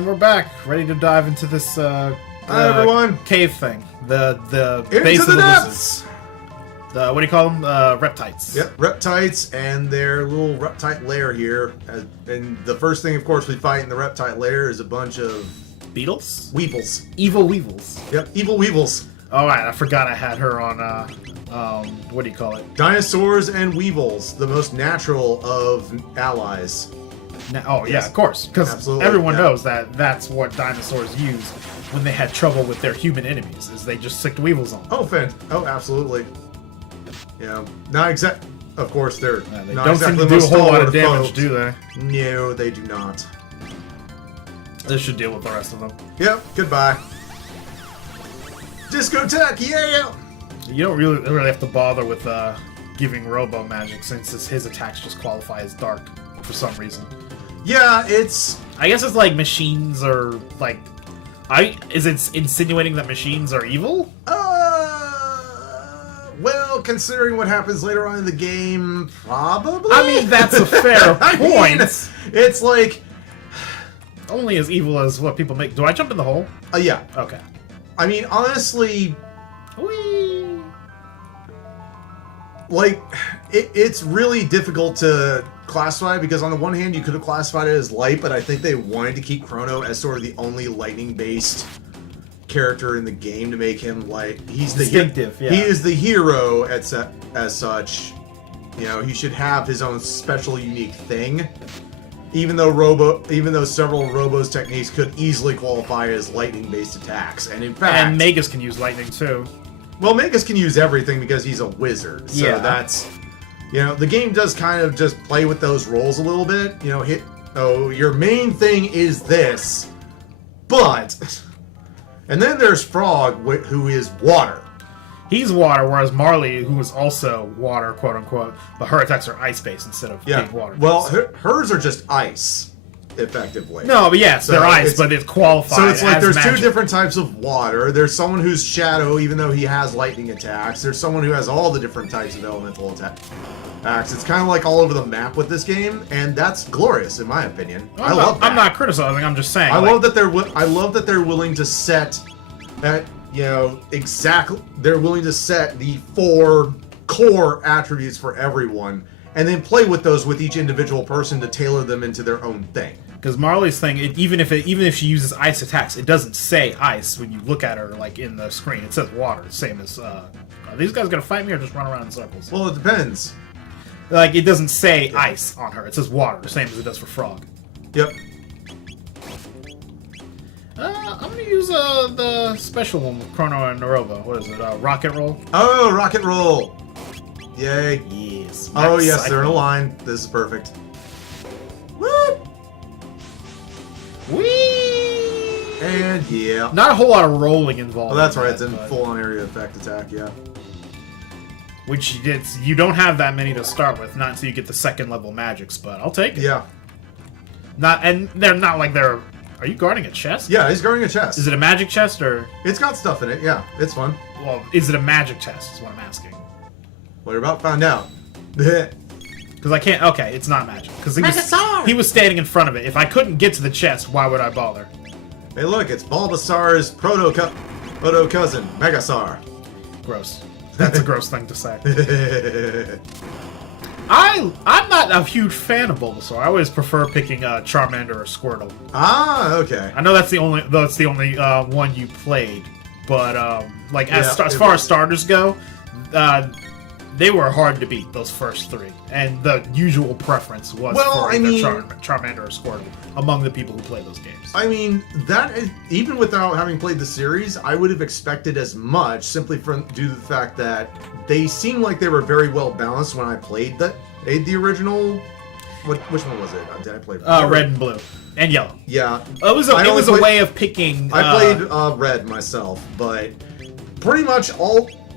And we're back, ready to dive into this Hi everyone! Cave thing. The Into base the of the depths! lizards. What do you call them? Reptites. Yep, reptites and their little reptite lair here. And the first thing, of course, we fight in the reptite lair is a bunch of... Beetles? Weevils. Evil weevils. Yep, evil weevils. Alright, I forgot I had her on, what do you call it? Dinosaurs and weevils, the most natural of allies. Oh, Yes. yeah, of course. Because everyone knows that that's what dinosaurs used when they had trouble with their human enemies, is they just sicked weevils on them. Oh, absolutely. Yeah, not exact. Of course, they're They not don't exactly seem to the do a most whole lot of stalwart damage, foes. do they? No, they do not. This should deal with the rest of them. Yep, goodbye. Discotheque, yeah! You don't really have to bother with giving Robo magic, since his attacks just qualify as dark for some reason. Yeah, it's... I guess it's like machines are like... Is it insinuating that machines are evil? Well, considering what happens later on in the game, probably? I mean, that's a fair point. I mean, it's like... Only as evil as what people make... Do I jump in the hole? Yeah. Okay. I mean, honestly... Whee! Like, it's really difficult to classify, because on the one hand, you could have classified it as light, but I think they wanted to keep Chrono as sort of the only lightning-based character in the game to make him, like, he's the... Distinctive, yeah. He is the hero as such. You know, he should have his own special, unique thing. Even though several Robo's techniques could easily qualify as lightning-based attacks. And in fact... And Mykah's can use lightning, too. Well, Mykah's can use everything because he's a wizard. So Yeah. that's... You know, the game does kind of just play with those roles a little bit. You know, your main thing is this, but... And then there's Frog, who is water. He's water, whereas Marley, who is also water, quote-unquote, but her attacks are ice-based instead of big water. Well, hers are just ice, effectively. No, but yes, So they're ice, but it's qualified So it's like as there's magic. two different types of water. There's someone who's shadow, even though he has lightning attacks. There's someone who has all the different types of elemental attacks. It's kind of like all over the map with this game, and that's glorious, in my opinion. I love that. I'm not criticizing, I'm just saying. I love that they're willing to set that, you know, exactly. They're willing to set the 4 core attributes for everyone, and then play with those with each individual person to tailor them into their own thing. Because Marley's thing, even if she uses ice attacks, it doesn't say ice when you look at her like in the screen. It says water, same as. Are these guys gonna fight me or just run around in circles? Well, it depends. Like, it doesn't say ice on her. It says water, same as it does for Frog. Yep. I'm gonna use the special one with Chrono and Naroba. What is it? Rocket Roll? Oh, rocket roll! Yay. Yes. Oh, yes, they're in a line. This is perfect. Woo! Whee! And yeah. Not a whole lot of rolling involved. Oh, that's in right. that, It's in but- full-on area effect attack, yeah. Which you don't have that many to start with, not until you get the second level magics, but I'll take it. Yeah. And they're not like they're... Are you guarding a chest? Yeah, he's guarding a chest. Is it a magic chest, or... It's got stuff in it, yeah. It's fun. Well, is it a magic chest, is what I'm asking. Well, you're about to find out. Because I can't... Okay, it's not magic. Because he was standing in front of it. If I couldn't get to the chest, why would I bother? Hey, look, it's Bulbasaur's proto-cousin, Megasaur. Gross. That's a gross thing to say. I'm not a huge fan of Bulbasaur. I always prefer picking Charmander or Squirtle. Ah, okay. I know that's the only one you played, but as far as starters go, they were hard to beat, those first 3, and the usual preference was for either Charmander or Squirtle among the people who play those games. I mean, that is, even without having played the series, I would have expected as much, simply due to the fact that they seemed like they were very well balanced when I played the original. Which one was it? Did I play? Red and blue and yellow. Yeah, it was a way of picking. I played red myself, but pretty much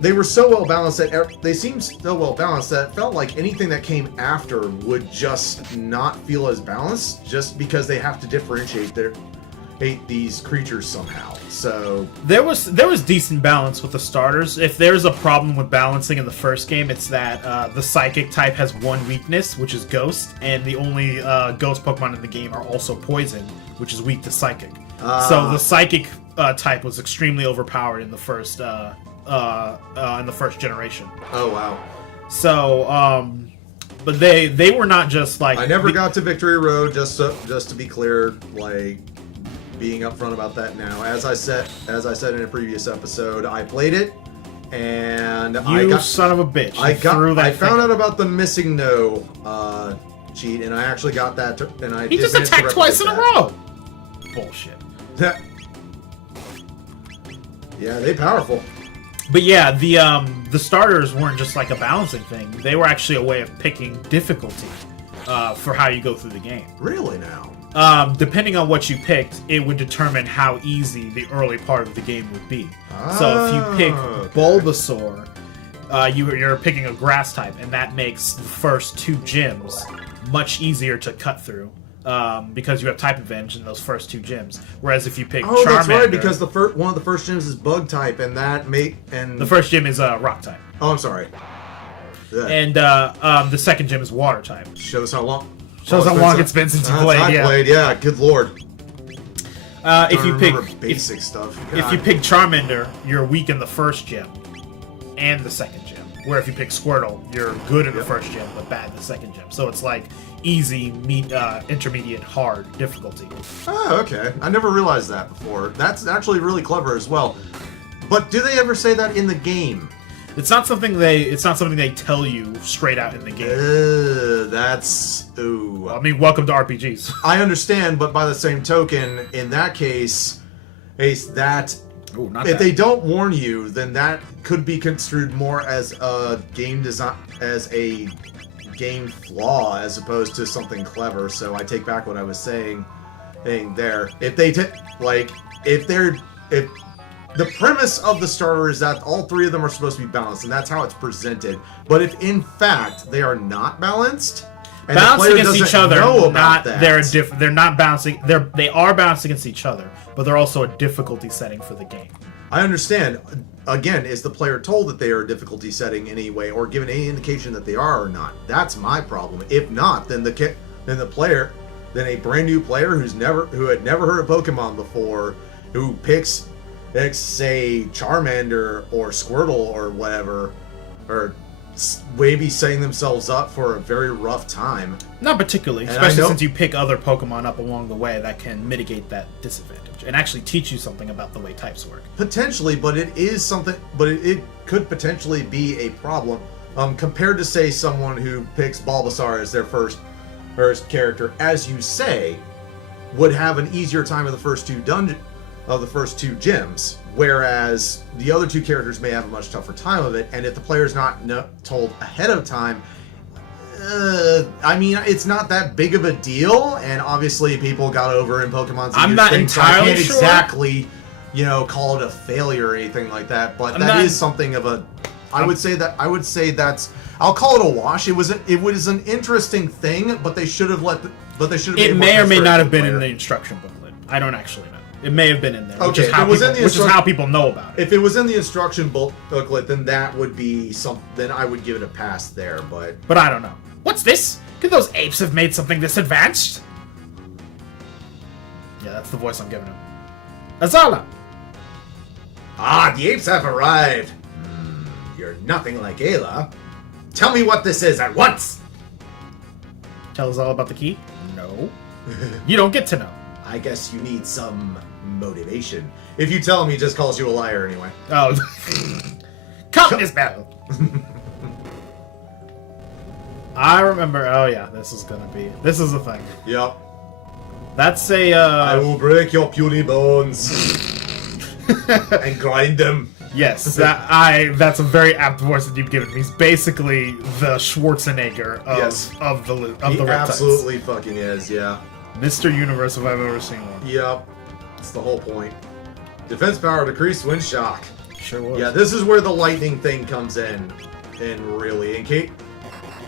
they were so well balanced that they seemed so well balanced that it felt like anything that came after would just not feel as balanced, just because they have to differentiate these creatures somehow. So there was decent balance with the starters. If there's a problem with balancing in the first game, it's that the psychic type has one weakness, which is ghost, and the only ghost Pokemon in the game are also poison, which is weak to psychic. So the psychic type was extremely overpowered in the first generation. Oh wow. So but they were not just like I never got to Victory Road, just to be clear, like being upfront about that now. As I said in a previous episode, I played it, and son of a bitch! I found out about the missing no cheat, and I actually got that. He just attacked twice in a row. Bullshit. Yeah, they powerful. But yeah, the starters weren't just like a balancing thing. They were actually a way of picking difficulty for how you go through the game. Really now? Depending on what you picked, it would determine how easy the early part of the game would be. So if you pick Bulbasaur, you're picking a grass type, and that makes the first 2 gyms much easier to cut through. Because you have type advantage in those first 2 gyms. Whereas if you pick Charmander... that's right, because one of the first gyms is bug type, and the first gym is rock type. Oh, I'm sorry. Yeah. And the second gym is water type. Shows how long it's been since you played. Yeah, good lord. If you pick basic stuff. God. If you pick Charmander, you're weak in the first gym and the second gym. Where if you pick Squirtle, you're good in the first gym but bad in the second gym. So it's like easy, intermediate, hard difficulty. Oh, okay. I never realized that before. That's actually really clever as well. But do they ever say that in the game? It's not something they tell you straight out in the game. Ooh. I mean, welcome to RPGs. I understand, but by the same token, in that case, if they don't warn you, then that could be construed more as a game design, as a game flaw, as opposed to something clever. So I take back what I was saying there. If the premise of the starter is that all 3 of them are supposed to be balanced, and that's how it's presented. But if in fact they are not balanced, and balanced against each other, they're not balancing. They are balanced against each other, but they're also a difficulty setting for the game. I understand. Again, is the player told that they are a difficulty setting in any way, or given any indication that they are or not? That's my problem. If not, then a brand new player who had never heard of Pokemon before, who picks say Charmander or Squirtle or whatever, or maybe setting themselves up for a very rough time. Not particularly, especially since you pick other Pokemon up along the way that can mitigate that disadvantage and actually teach you something about the way types work. Potentially, but it could potentially be a problem compared to, say, someone who picks Bulbasaur as their first character, as you say, would have an easier time of the first 2 gyms, whereas the other 2 characters may have a much tougher time of it. And if the player's not told ahead of time, I mean, it's not that big of a deal. And obviously, people got over in Pokemon's. I'm not entirely I can't exactly, call it a failure or anything like that. But that is something of a. I would say that's. I'll call it a wash. It was an interesting thing, but they should have It may or may not have been in the instruction booklet. I don't actually know. It may have been in there, which is how people know about it. If it was in the instruction booklet, then that would be something. Then I would give it a pass there, but I don't know. What's this? Could those apes have made something this advanced? Yeah, that's the voice I'm giving him. Azala! Ah, the apes have arrived. You're nothing like Ayla. Tell me what this is at once! Tell us all about the key? No. You don't get to know. I guess you need some motivation. If you tell him, he just calls you a liar anyway. Oh. Come this battle! I remember. Oh yeah, this is a thing. Yep. That's a. I will break your puny bones and grind them. Yes, that's a very apt voice that you've given me. He's basically the Schwarzenegger of the Reptiles. He absolutely fucking is. Yeah. Mr. Universe, if I've ever seen one. Yep. That's the whole point. Defense power decreased when shock. Sure was. Yeah, this is where the lightning thing comes in. And really,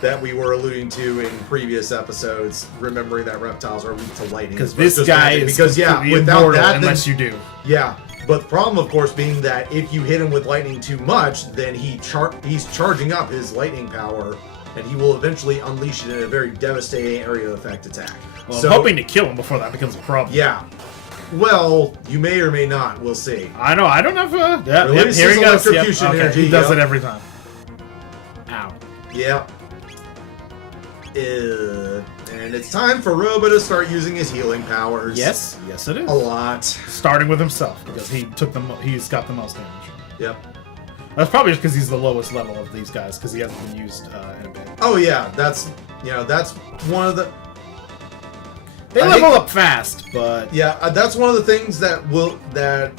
that we were alluding to in previous episodes, remembering that reptiles are weak to lightning. Because this guy is without that, unless you do. Yeah, but the problem, of course, being that if you hit him with lightning too much, then he's charging up his lightning power, and he will eventually unleash it in a very devastating area effect attack. Well, I'm hoping to kill him before that becomes a problem. Yeah. Well, you may or may not. We'll see. I know. I don't have a... Releases here he goes. electrocution energy. He does it every time. Ow. Yep. And it's time for Robo to start using his healing powers. Yes. Yes, it is. A lot. Starting with himself, because he's got the most damage. Yep. That's probably just because he's the lowest level of these guys, because he hasn't been used in a bit. Oh, yeah. That's one of the... They level up fast, but... Yeah, that's one of the things that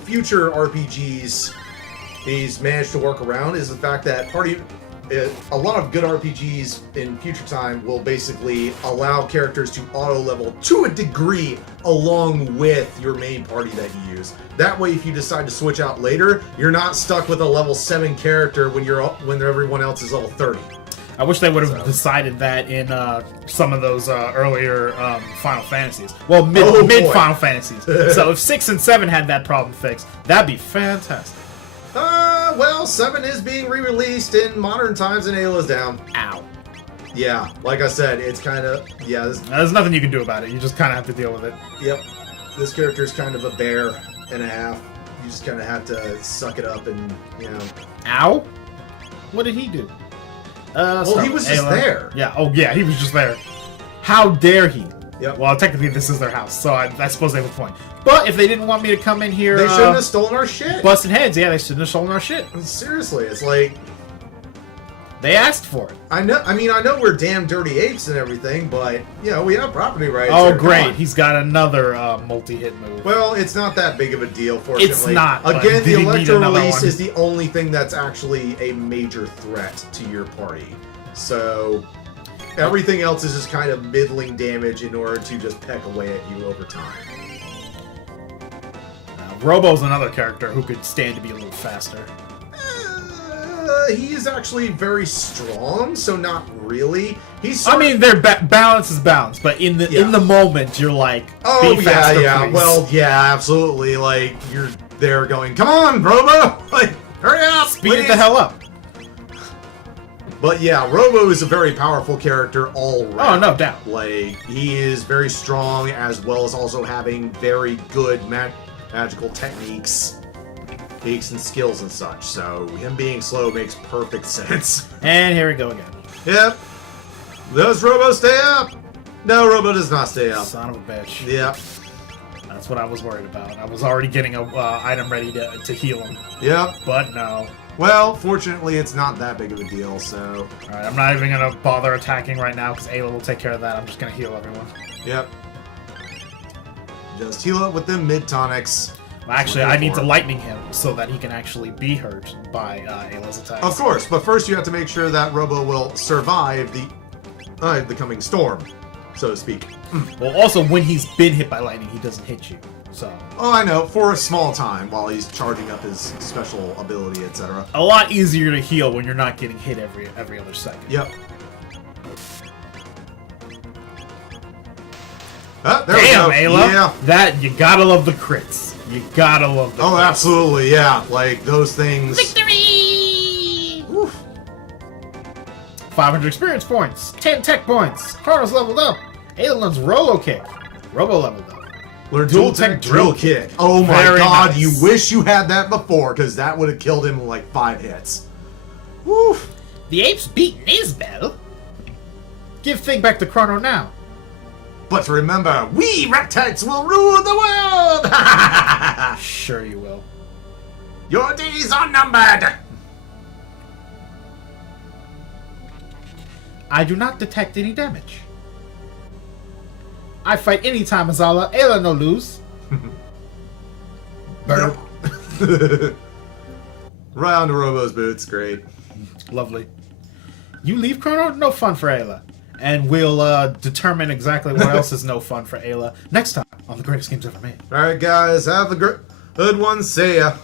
future RPGs he's managed to work around, is the fact that a lot of good RPGs in future time will basically allow characters to auto-level to a degree along with your main party that you use. That way, if you decide to switch out later, you're not stuck with a level 7 character when everyone else is level 30. I wish they would have decided that in some of those earlier Final Fantasies. Well, mid Final Fantasies. So if 6 and 7 had that problem fixed, that'd be fantastic. Well, 7 is being re-released in modern times and Ayla's down. Ow. Yeah, like I said, it's kind of... Yeah, there's nothing you can do about it. You just kind of have to deal with it. Yep. This character's kind of a bear and a half. You just kind of have to suck it up and, Ow? What did he do? Well, he was just there. Yeah. Oh, yeah. He was just there. How dare he? Yep. Well, technically, this is their house, so I suppose they have a point. But if they didn't want me to come in here, they shouldn't have stolen our shit. Busting heads. Yeah, they shouldn't have stolen our shit. Seriously, it's like they asked for it. I know. I mean, I know we're damn dirty apes and everything, but we have property rights. Oh, great! He's got another multi-hit move. Well, it's not that big of a deal. Fortunately, it's not. Again, the Electro release is the only thing that's actually a major threat to your party. So everything else is just kind of middling damage in order to just peck away at you over time. Robo's another character who could stand to be a little faster. He is actually very strong, so not really. Their balance is balanced, but in the moment, you're like, oh be faster, yeah, please. Well, yeah, absolutely. Like you're there going, come on, Robo, like hurry up, speed the hell up. But yeah, Robo is a very powerful character all around. Oh, no doubt. Like he is very strong, as well as also having very good magical techniques and skills and such, so him being slow makes perfect sense. And here we go again. Yep. Does Robo stay up? No, Robo does not stay up. Son of a bitch. Yep. That's what I was worried about. I was already getting a item ready to heal him. Yep. But no. Well, fortunately, it's not that big of a deal, so... Alright, I'm not even going to bother attacking right now, because Ayla will take care of that. I'm just going to heal everyone. Yep. Just heal up with them mid-tonics. Actually, I need to lightning him so that he can actually be hurt by Ayla's attacks. Of course, but first you have to make sure that Robo will survive the coming storm, so to speak. Well, also, when he's been hit by lightning, he doesn't hit you, so... Oh, I know, for a small time, while he's charging up his special ability, etc. A lot easier to heal when you're not getting hit every other second. Yep. Ah, there Damn, we go. Ayla! Yeah. You gotta love the crits. You gotta love the crits. Absolutely, yeah. Like, those things... Victory! Oof. 500 experience points, 10 tech points. Chrono's leveled up. Ayla learns Rolo Kick. Robo leveled up. Learn dual tech drill kick. Oh my Very god, nice. you wish you had that before, because that would have killed him in like 5 hits. Woof. The apes beat Nisbel. Give Thing back to Chrono now. But remember, we reptiles will rule the world! Sure you will. Your days are numbered! I do not detect any damage. I fight anytime, Azala. Ayla no lose. Burp. Round to Robo's boots, great. Lovely. You leave Chrono? No fun for Ayla. And we'll determine exactly what else is no fun for Ayla next time on the Greatest Games Ever Made. Alright guys, have a good one, see ya.